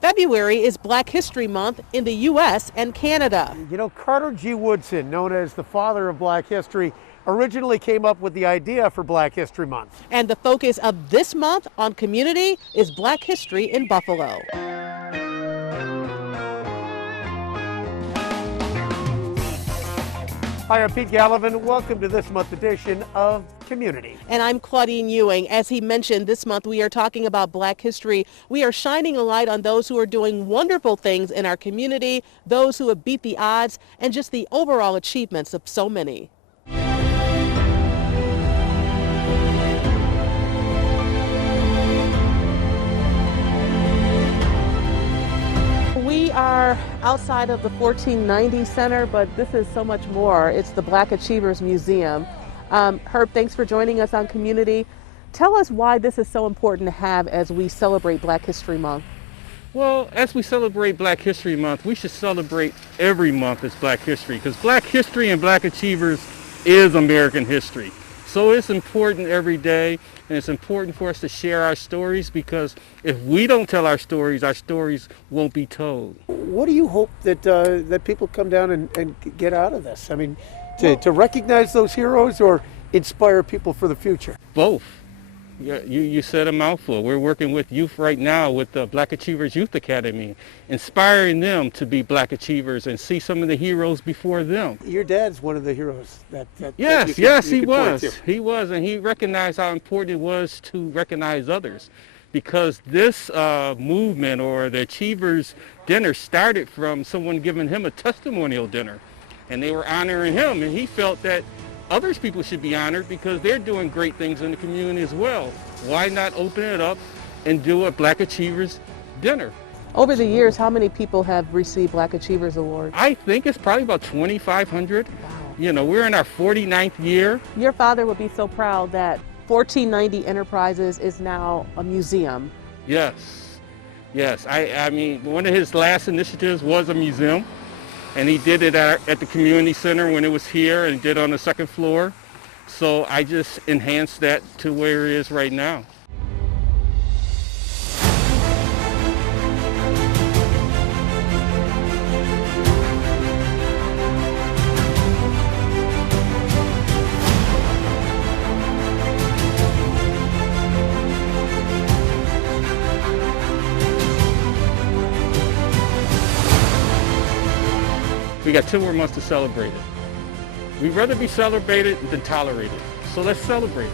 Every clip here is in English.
February is Black History Month in the U.S. and Canada. You know, Carter G. Woodson, known as the father of Black history, originally came up with the idea for Black History Month. And the focus of this month on community is Black history in Buffalo. Hi, I'm Pete Gallivan. Welcome to this month's edition of Community. And I'm Claudine Ewing. As he mentioned, this month we are talking about Black history. We are shining a light on those who are doing wonderful things in our community, those who have beat the odds, and just the overall achievements of so many. We are outside of the 1490 Center, but this is so much more. It's the Black Achievers Museum. Herb, thanks for joining us on Community. Tell us why this is so important to have as we celebrate Black History Month. Well, as we celebrate Black History Month, we should celebrate every month as Black History, because Black history and Black Achievers is American history. So it's important every day, and it's important for us to share our stories, because if we don't tell our stories won't be told. What do you hope that that people come down and get out of this? I mean, to recognize those heroes or inspire people for the future? Both. Yeah, you said a mouthful. We're working with youth right now with the Black Achievers Youth Academy, inspiring them to be Black Achievers and see some of the heroes before them. Your dad's one of the heroes that Yes, he was. He was, and he recognized how important it was to recognize others, because this movement, or the Achievers Dinner, started from someone giving him a testimonial dinner, and they were honoring him, and he felt that others people should be honored because they're doing great things in the community as well. Why not open it up and do a Black Achievers Dinner? Over the years, how many people have received Black Achievers Awards? I think it's probably about 2,500. Wow. You know, we're in our 49th year. Your father would be so proud that 1490 Enterprises is now a museum. Yes. I mean, one of his last initiatives was a museum. And he did it at the community center when it was here, and did it on the second floor. So I just enhanced that to where it is right now. We got 2 more months to celebrate it. We'd rather be celebrated than tolerated. So let's celebrate it.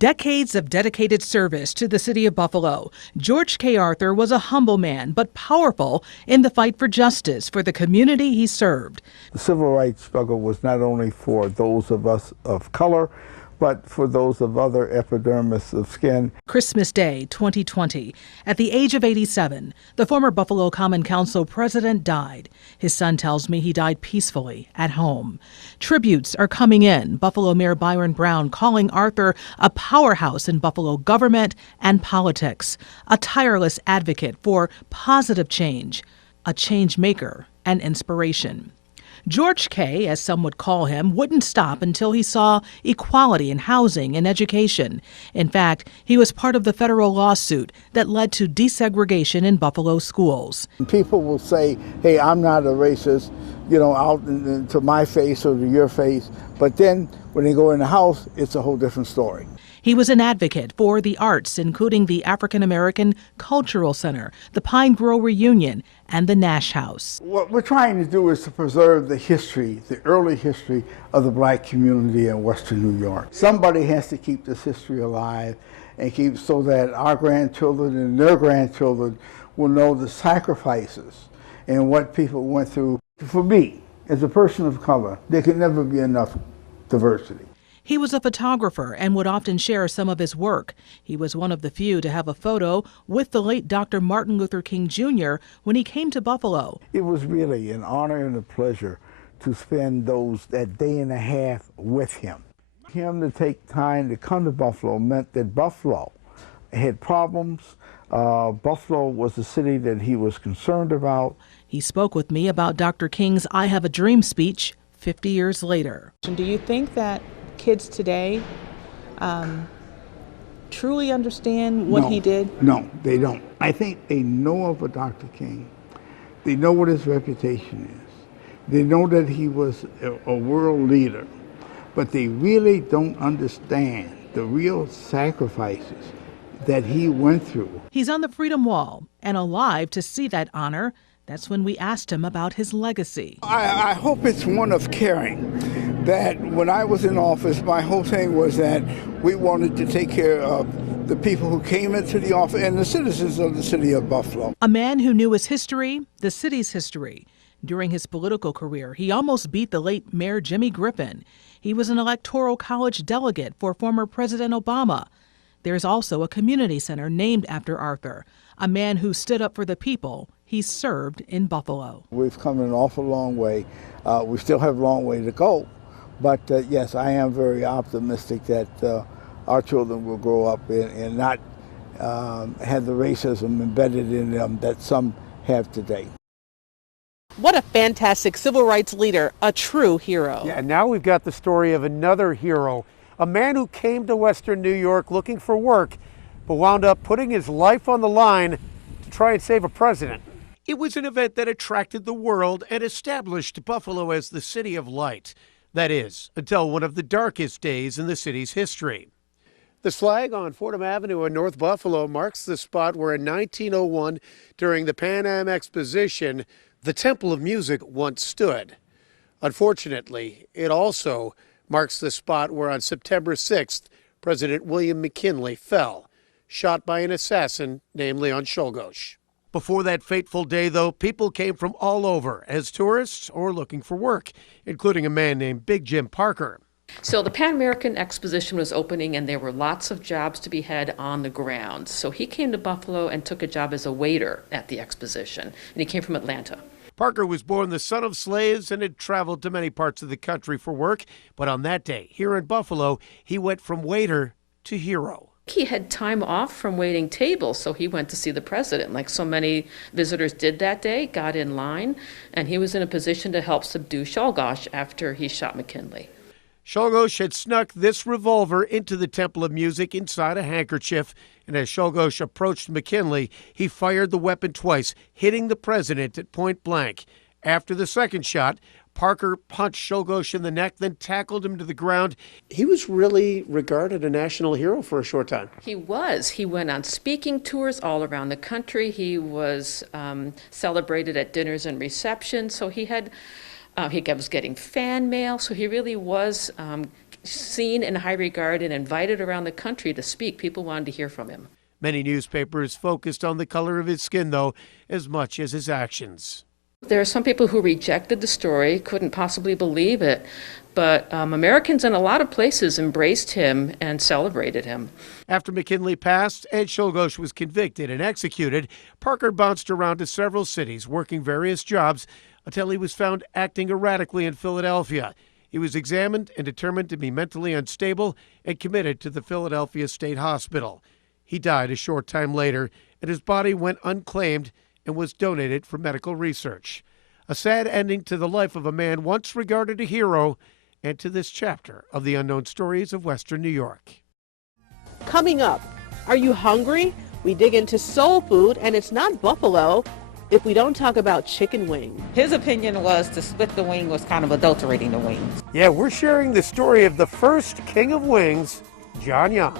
Decades of dedicated service to the city of Buffalo, George K. Arthur was a humble man, but powerful in the fight for justice for the community he served. The civil rights struggle was not only for those of us of color, but for those of other epidermis of skin. Christmas Day 2020. At the age of 87, the former Buffalo Common Council president died. His son tells me he died peacefully at home. Tributes are coming in. Buffalo Mayor Byron Brown calling Arthur a powerhouse in Buffalo government and politics, a tireless advocate for positive change, a change maker and inspiration. George K., as some would call him, wouldn't stop until he saw equality in housing and education. In fact, he was part of the federal lawsuit that led to desegregation in Buffalo schools. People will say, hey, I'm not a racist, you know, out to my face or to your face. But then when they go in the house, it's a whole different story. He was an advocate for the arts, including the African American Cultural Center, the Pine Grove Reunion, and the Nash House. What we're trying to do is to preserve the history, the early history of the Black community in Western New York. Somebody has to keep this history alive and keep so that our grandchildren and their grandchildren will know the sacrifices and what people went through. For me, as a person of color, there can never be enough diversity. He was a photographer and would often share some of his work. He was one of the few to have a photo with the late Dr. Martin Luther King Jr. when he came to Buffalo. It was really an honor and a pleasure to spend that day and a half with him. Him to take time to come to Buffalo meant that Buffalo had problems. Buffalo was a city that he was concerned about. He spoke with me about Dr. King's I Have a Dream speech 50 years later. Do you think that kids today truly understand what he did? No, they don't. I think they know of a Dr. King. They know what his reputation is. They know that he was a world leader, but they really don't understand the real sacrifices that he went through. He's on the Freedom Wall and alive to see that honor. That's when we asked him about his legacy. I hope it's one of caring. That when I was in office, my whole thing was that we wanted to take care of the people who came into the office and the citizens of the city of Buffalo. A man who knew his history, the city's history. During his political career, he almost beat the late Mayor Jimmy Griffin. He was an Electoral College delegate for former President Obama. There's also a community center named after Arthur, a man who stood up for the people he served in Buffalo. We've come an awful long way. We still have a long way to go. But yes, I am very optimistic that our children will grow up and not have the racism embedded in them that some have today. What a fantastic civil rights leader, a true hero. Yeah, and now we've got the story of another hero, a man who came to Western New York looking for work, but wound up putting his life on the line to try and save a president. It was an event that attracted the world and established Buffalo as the city of light. That is, until one of the darkest days in the city's history. This flag on Fordham Avenue in North Buffalo marks the spot where in 1901, during the Pan Am Exposition, the Temple of Music once stood. Unfortunately, it also marks the spot where on September 6th, President William McKinley fell, shot by an assassin named Leon Czolgosz. Before that fateful day, though, people came from all over as tourists or looking for work, including a man named Big Jim Parker. So the Pan American Exposition was opening and there were lots of jobs to be had on the ground. So he came to Buffalo and took a job as a waiter at the exposition, and he came from Atlanta. Parker was born the son of slaves and had traveled to many parts of the country for work, but on that day, here in Buffalo, he went from waiter to hero. He had time off from waiting tables, so he went to see the president, like so many visitors did that day, got in line, and he was in a position to help subdue Czolgosz after he shot McKinley. Czolgosz had snuck this revolver into the Temple of Music inside a handkerchief, and as Czolgosz approached McKinley, he fired the weapon twice, hitting the president at point blank. After the second shot, Parker punched Czolgosz in the neck, then tackled him to the ground. He was really regarded a national hero for a short time. He was. He went on speaking tours all around the country. He was celebrated at dinners and receptions. So he was getting fan mail. So he really was seen in high regard and invited around the country to speak. People wanted to hear from him. Many newspapers focused on the color of his skin, though, as much as his actions. There are some people who rejected the story, couldn't possibly believe it, but Americans in a lot of places embraced him and celebrated him. After McKinley passed and Czolgosz was convicted and executed, Parker bounced around to several cities, working various jobs, until he was found acting erratically in Philadelphia. He was examined and determined to be mentally unstable and committed to the Philadelphia State Hospital. He died a short time later, and his body went unclaimed and was donated for medical research. A sad ending to the life of a man once regarded a hero, and to this chapter of the unknown stories of Western New York. Coming up, are you hungry? We dig into soul food, and it's not buffalo if we don't talk about chicken wings. His opinion was to split the wing was kind of adulterating the wings. Yeah, we're sharing the story of the first king of wings, John Young.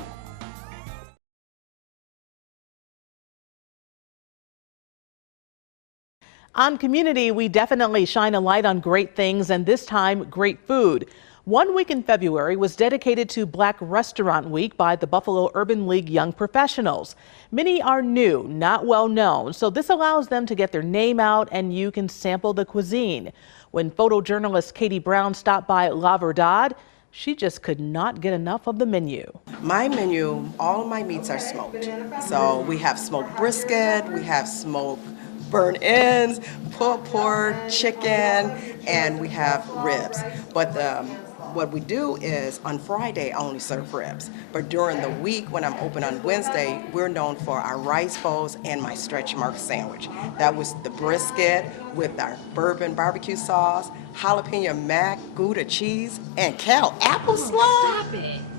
On Community, we definitely shine a light on great things, and this time, great food. 1 week in February was dedicated to Black Restaurant Week by the Buffalo Urban League Young Professionals. Many are new, not well known, so this allows them to get their name out and you can sample the cuisine. When photojournalist Katie Brown stopped by La Verdad, she just could not get enough of the menu. My menu, all of my meats are smoked. So we have smoked brisket, we have smoked burnt ends, pulled pork, chicken, and we have ribs. But what we do is on Friday I only serve ribs. But during the week when I'm open on Wednesday, we're known for our rice bowls and my stretch mark sandwich. That was the brisket with our bourbon barbecue sauce, jalapeno mac, Gouda cheese, and Cal apple slab.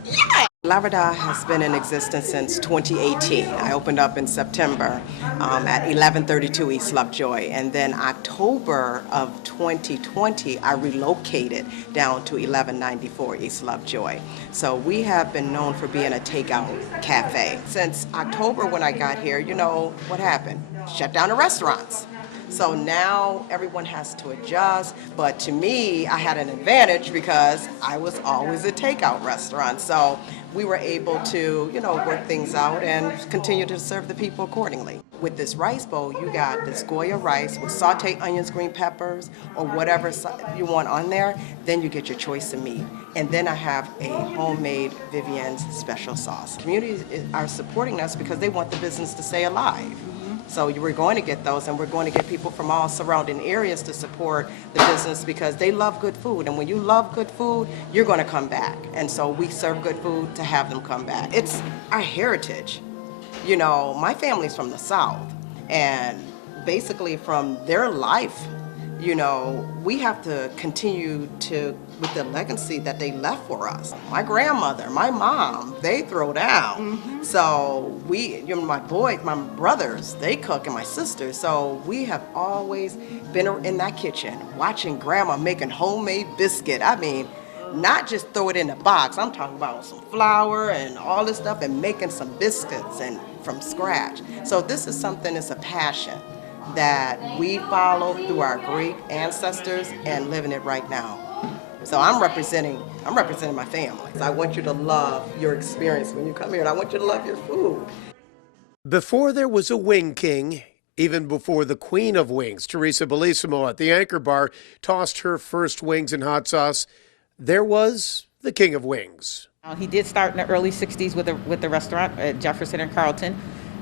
Yeah. Laverdale has been in existence since 2018. I opened up in September at 1132 East Lovejoy, and then October of 2020 I relocated down to 1194 East Lovejoy. So we have been known for being a takeout cafe. Since October when I got here, you know what happened? Shut down the restaurants. So now everyone has to adjust, but to me, I had an advantage because I was always a takeout restaurant. So we were able to, work things out and continue to serve the people accordingly. With this rice bowl, you got this Goya rice with sauteed onions, green peppers, or whatever you want on there. Then you get your choice of meat. And then I have a homemade Vivian's special sauce. Communities are supporting us because they want the business to stay alive. So we're going to get those, and we're going to get people from all surrounding areas to support the business because they love good food. And when you love good food, you're going to come back. And so we serve good food to have them come back. It's our heritage. My family's from the South, and basically from their life, we have to continue with the legacy that they left for us. My grandmother, my mom, they throw down. So my boys, my brothers, they cook, and my sisters. So we have always been in that kitchen watching grandma making homemade biscuit. I mean, not just throw it in a box. I'm talking about some flour and all this stuff and making some biscuits and from scratch. So this is something that's a passion that we follow through our great ancestors and living it right now. So I'm representing my family. I want you to love your experience when you come here, and I want you to love your food. Before there was a wing king, even before the queen of wings, Teresa Bellissimo at the Anchor Bar tossed her first wings in hot sauce, there was the king of wings. He did start in the early 60s with the restaurant at Jefferson and Carlton,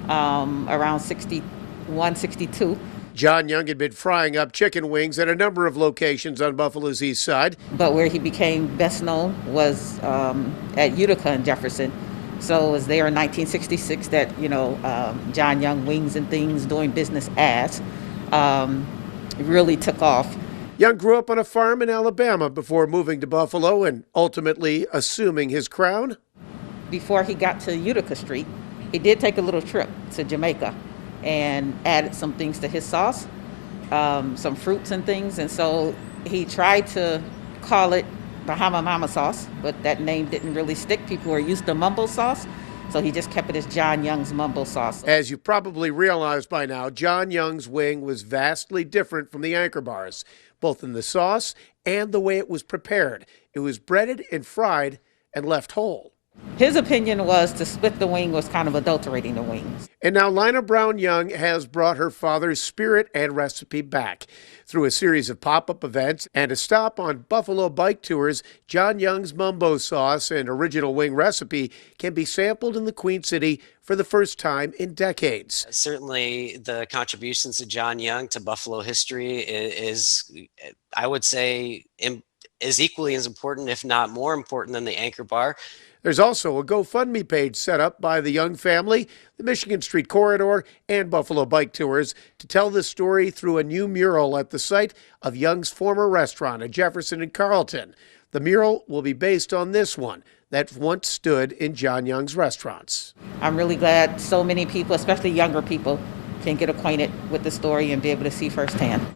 around 61, 62. John Young had been frying up chicken wings at a number of locations on Buffalo's east side. But where he became best known was at Utica and Jefferson. So it was there in 1966 that, John Young Wings and Things, doing business as, really took off. Young grew up on a farm in Alabama before moving to Buffalo and ultimately assuming his crown. Before he got to Utica Street, he did take a little trip to Jamaica and added some things to his sauce, some fruits and things. And so he tried to call it Bahama Mama sauce, but that name didn't really stick. People were used to mumbo sauce, so he just kept it as John Young's mumbo sauce. As you probably realize by now, John Young's wing was vastly different from the Anchor Bars, both in the sauce and the way it was prepared. It was breaded and fried and left whole. His opinion was to split the wing was kind of adulterating the wings. And now Lina Brown Young has brought her father's spirit and recipe back. Through a series of pop-up events and a stop on Buffalo bike tours, John Young's mumbo sauce and original wing recipe can be sampled in the Queen City for the first time in decades. Certainly the contributions of John Young to Buffalo history is, I would say, is equally as important, if not more important, than the Anchor Bar. There's also a GoFundMe page set up by the Young family, the Michigan Street Corridor, and Buffalo Bike Tours to tell this story through a new mural at the site of Young's former restaurant at Jefferson and Carlton. The mural will be based on this one that once stood in John Young's restaurants. I'm really glad so many people, especially younger people, can get acquainted with the story and be able to see firsthand.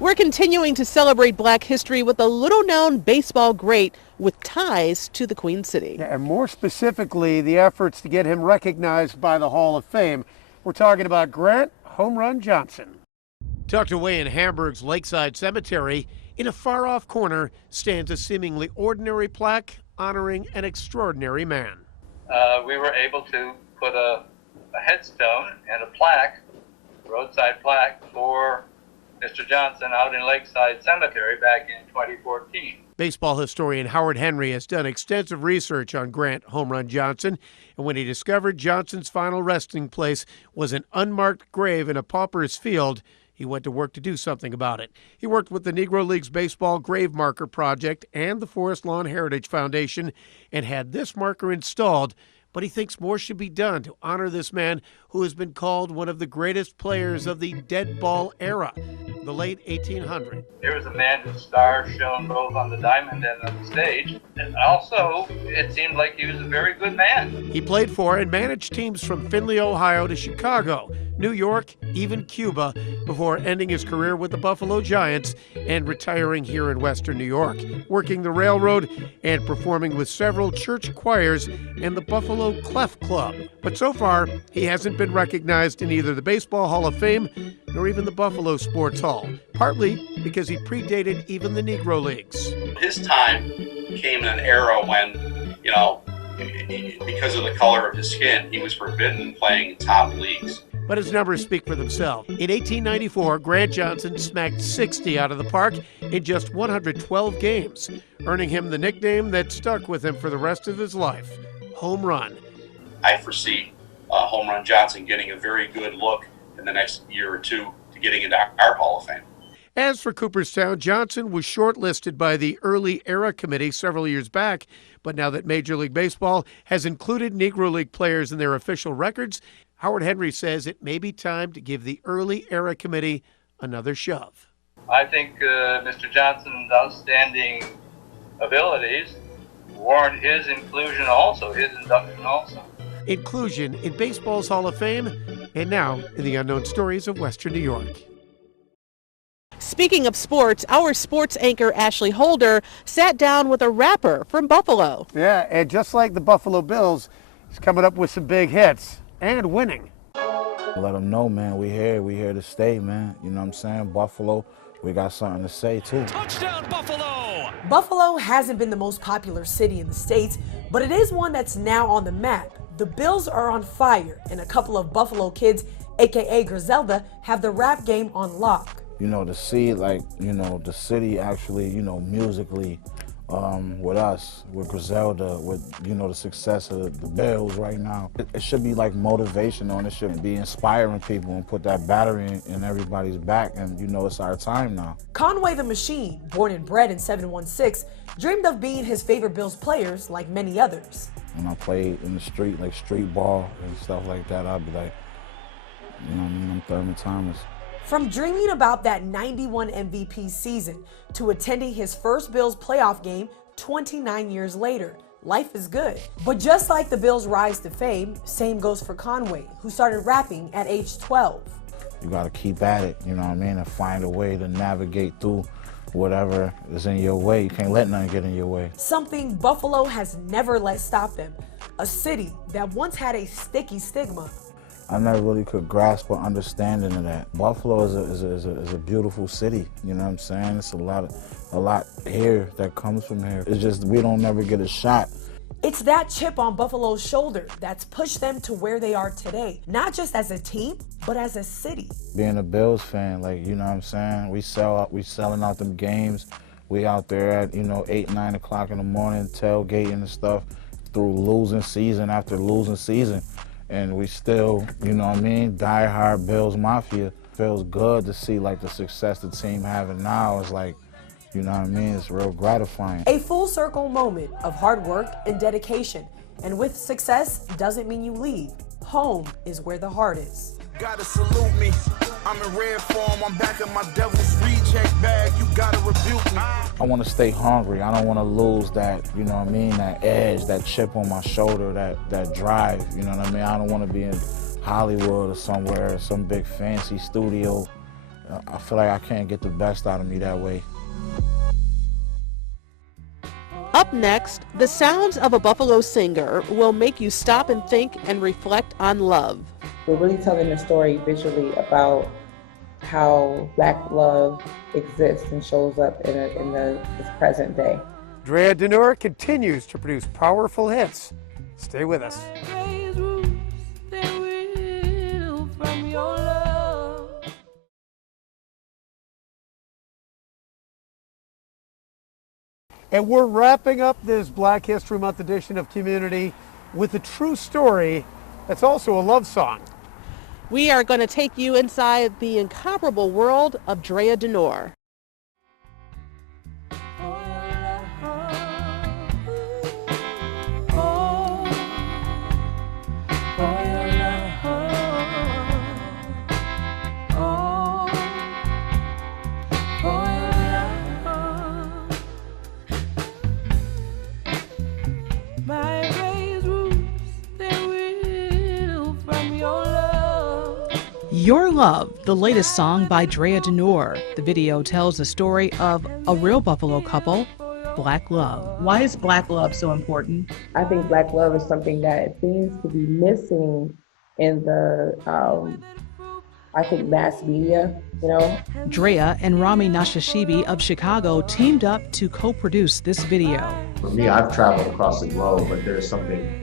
We're continuing to celebrate Black history with a little-known baseball great with ties to the Queen City. And more specifically, the efforts to get him recognized by the Hall of Fame. We're talking about Grant Home Run Johnson. Tucked away in Hamburg's Lakeside Cemetery, in a far-off corner stands a seemingly ordinary plaque honoring an extraordinary man. We were able to put a headstone and a plaque, roadside plaque, for Mr. Johnson out in Lakeside Cemetery back in 2014. Baseball historian Howard Henry has done extensive research on Grant Home Run Johnson, and when he discovered Johnson's final resting place was an unmarked grave in a pauper's field, he went to work to do something about it. He worked with the Negro Leagues Baseball Grave Marker Project and the Forest Lawn Heritage Foundation and had this marker installed, but he thinks more should be done to honor this man who has been called one of the greatest players of the dead ball era, the late 1800s. Here was a man whose stars shone both on the diamond and on the stage, and also it seemed like he was a very good man. He played for and managed teams from Findlay, Ohio to Chicago, New York, even Cuba, before ending his career with the Buffalo Giants and retiring here in Western New York, working the railroad and performing with several church choirs and the Buffalo Clef Club. But so far, he hasn't been recognized in either the Baseball Hall of Fame nor even the Buffalo Sports Hall, partly because he predated even the Negro Leagues. His time came in an era when, because of the color of his skin, he was forbidden playing in top leagues. But his numbers speak for themselves. In 1894, Grant Johnson smacked 60 out of the park in just 112 games, earning him the nickname that stuck with him for the rest of his life, Home Run. I foresee Home Run Johnson getting a very good look in the next year or two to getting into our Hall of Fame. As for Cooperstown, Johnson was shortlisted by the Early Era Committee several years back, but now that Major League Baseball has included Negro League players in their official records, Howard Henry says it may be time to give the Early Era Committee another shove. I think Mr. Johnson's outstanding abilities warrant his inclusion also, his induction also. Inclusion in baseball's Hall of Fame, and now in the Unknown Stories of Western New York. Speaking of sports, our sports anchor Ashley Holder sat down with a rapper from Buffalo. Yeah, and just like the Buffalo Bills, he's coming up with some big hits and winning. Let them know, man, we here to stay, man. You know what I'm saying? Buffalo, we got something to say, too. Touchdown, Buffalo! Buffalo hasn't been the most popular city in the States, but it is one that's now on the map. The Bills are on fire, and a couple of Buffalo kids, aka Griselda, have the rap game on lock. You know, to see, the city actually, musically, with us, with Griselda, with, the success of the Bills right now. It should be like motivational, and it should be inspiring people and put that battery in everybody's back, and it's our time now. Conway the Machine, born and bred in 716, dreamed of being his favorite Bills players like many others. When I played in the street, like street ball and stuff like that, I'd be like, I'm Thurman Thomas. From dreaming about that 91 MVP season to attending his first Bills playoff game 29 years later, life is good. But just like the Bills' rise to fame, same goes for Conway, who started rapping at age 12. You gotta keep at it, and find a way to navigate through whatever is in your way. You can't let nothing get in your way. Something Buffalo has never let stop them. A city that once had a sticky stigma. I never really could grasp or understanding of that. Buffalo is a beautiful city, you know what I'm saying? It's a lot here that comes from here. It's just we don't never get a shot. It's that chip on Buffalo's shoulder that's pushed them to where they are today, not just as a team, but as a city. Being a Bills fan, you know what I'm saying? We selling out them games. We out there at, 8, 9 o'clock in the morning, tailgating and stuff through losing season after losing season. And we still, die-hard Bills Mafia. Feels good to see, the success the team having now is it's real gratifying. A full circle moment of hard work and dedication. And with success doesn't mean you leave. Home is where the heart is. Gotta salute me. I'm in red form. I'm back in my devil's reject bag. You gotta rebuke me. I want to stay hungry. I don't want to lose that, that edge, that chip on my shoulder, that drive, I don't want to be in Hollywood or somewhere, some big fancy studio. I feel like I can't get the best out of me that way. Up next, the sounds of a Buffalo singer will make you stop and think and reflect on love. We're really telling a story visually about how Black love exists and shows up in this present day. Drea Deneur continues to produce powerful hits. Stay with us. And we're wrapping up this Black History Month edition of Community with a true story that's also a love song. We are going to take you inside the incomparable world of Drea Deneur. Love, the latest song by Drea Denor. The video tells the story of a real Buffalo couple, Black Love. Why is Black Love so important? I think Black love is something that seems to be missing in the, mass media, Drea and Rami Nashashibi of Chicago teamed up to co-produce this video. For me, I've traveled across the globe, but there's something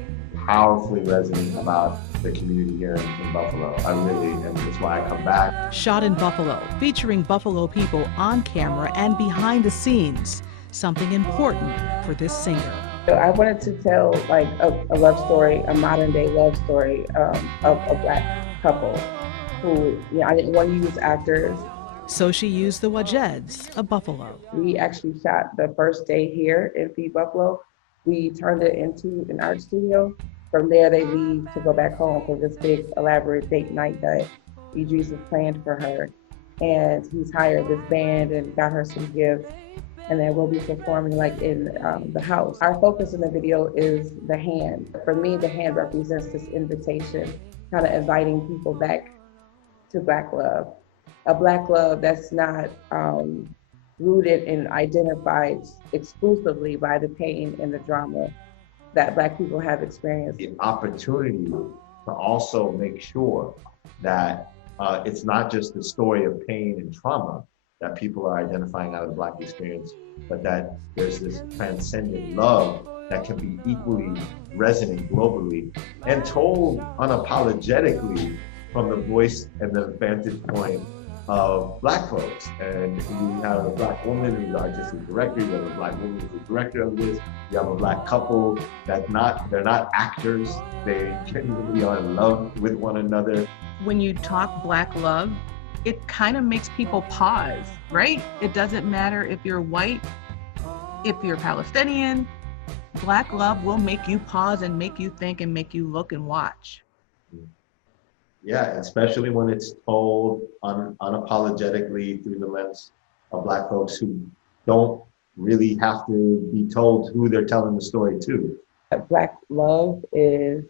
powerfully resonant about the community here in Buffalo. And that's why I come back. Shot in Buffalo, featuring Buffalo people on camera and behind the scenes. Something important for this singer. I wanted to tell a love story, a modern day love story of a Black couple who, I didn't want to use actors. So she used the Wajeds of Buffalo. We actually shot the first day here in Feed Buffalo. We turned it into an art studio. From there, they leave to go back home for this big elaborate date night that Idris has planned for her. And he's hired this band and got her some gifts. And then we'll be performing in the house. Our focus in the video is the hand. For me, the hand represents this invitation, kind of inviting people back to Black love. A Black love that's not rooted and identified exclusively by the pain and the drama that Black people have experienced. The opportunity to also make sure that it's not just the story of pain and trauma that people are identifying out of the Black experience, but that there's this transcendent love that can be equally resonant globally and told unapologetically from the voice and the vantage point of Black folks. And you have a Black woman who's the artistic director, you have a Black woman who's the director of this, you have a Black couple they're not actors, they genuinely are in love with one another. When you talk Black love, it kind of makes people pause, right? It doesn't matter if you're white, if you're Palestinian, Black love will make you pause and make you think and make you look and watch. Yeah, especially when it's told unapologetically through the lens of Black folks who don't really have to be told who they're telling the story to. Black love is,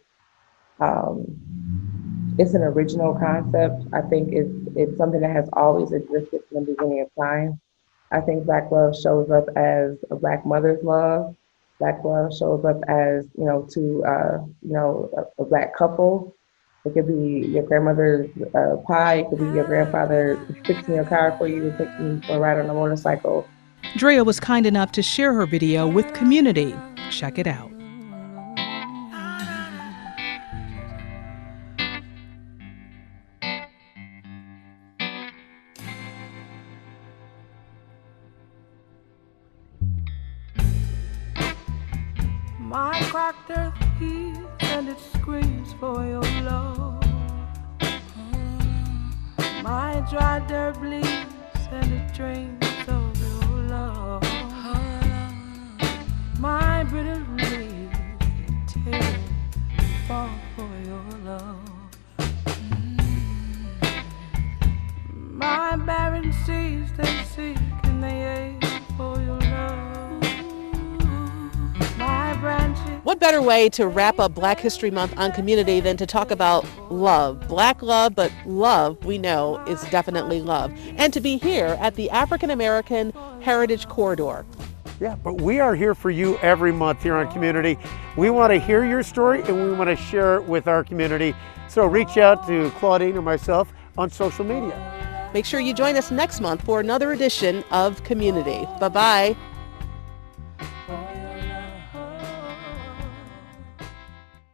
it's an original concept. I think it's something that has always existed from the beginning of time. I think Black love shows up as a Black mother's love. Black love shows up as, a Black couple. It could be your grandmother's pie. It could be your grandfather fixing your car for you, taking you for a ride on a motorcycle. Drea was kind enough to share her video with Community. Check it out. My cracked earth heaves and it screams for your love. My dry dirt bleeds and it dreams of your love. My brittle leaves tear fall for your love. My barren seas they seek and they ache for your love. What better way to wrap up Black History Month on Community than to talk about love? Black love, but love, we know, is definitely love. And to be here at the African American Heritage Corridor. Yeah, but we are here for you every month here on Community. We want to hear your story and we want to share it with our community. So reach out to Claudine or myself on social media. Make sure you join us next month for another edition of Community. Bye-bye.